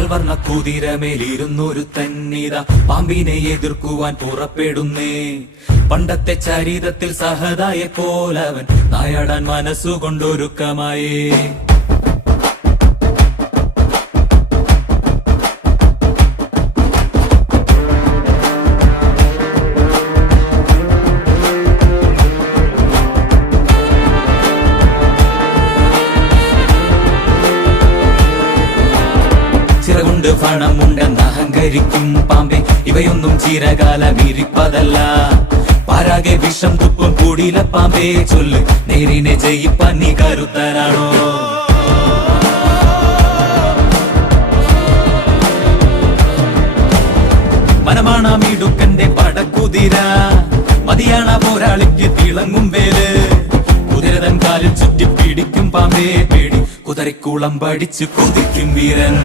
പാൽവർണ്ണ കുതിരമേലിരുന്നൊരു തന്നിത പാമ്പിനെ എതിർക്കുവാൻ പുറപ്പെടുന്നേ. പണ്ടത്തെ ചരിതത്തിൽ സഹതായെ പോലവൻ നായാടാൻ മനസ്സുകൊണ്ടൊരുക്കമായേ. ചിറകുണ്ട് പണമുണ്ടെന്ന് അഹങ്കരിക്കും പാമ്പെ, ഇവയൊന്നും ചിരകാലം ഇരിപ്പതല്ല. പാരാകെ വിഷം തുപ്പും കൂടിയില പാമ്പേ, ചൊല്ല് നേരിനെ ജയിപ്പാൻ നീ കരുത്തനാണോ? മനമാണമിടുക്കന്റെ പടക്കുതിര, മതിയാണ പോരാളിക്ക് തിളങ്ങും വേല്. കുതിരതൻ കാലിൽ ചുറ്റി പിടിക്കും പാമ്പേ പേടി, കുതിരക്കുളം പഠിച്ചു കൊതിക്കും വീരൻ.